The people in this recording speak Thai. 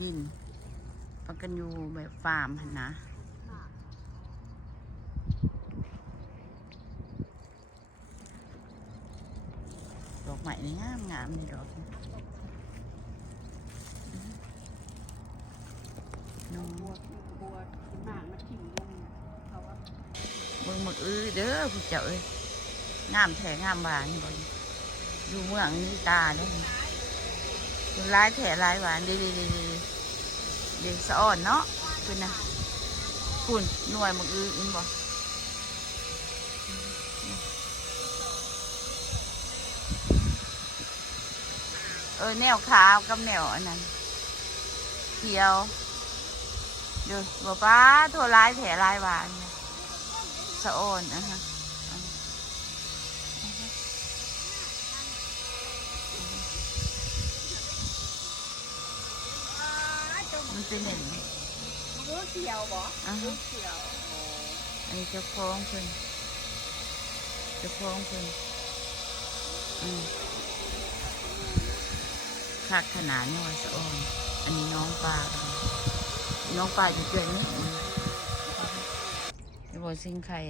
ดินปักกันอยู่แบบฟาร์มหันนะดอกไม้นี่งามงามนี่ดอกน้องบัวหมากมาถิ่มลงเขาว่าเมืองหมดเด้อผู้เจ้าเอ้ยงามแท้งามบานบ่อยู่เมืองนี่ตาเด้อลายแท้ลายหวานดีสะอ่อนเนาะคุณนะคุณหน่วยหมดอินบ่แนวขาวกับแนวอันนั้นเขียวเดี๋ยวบอกป้าโทรลายแถลายหวานสะโอนนะคะมันเป็นหนึ่งรู้เขียวบ่รู้เขียวอันนี้จะคล้องเพิ่นคักขนาดนี้ว่าสะโอนอันนี้น้องปลาอยู่เกินนิดนึงจะบอกซิงไข่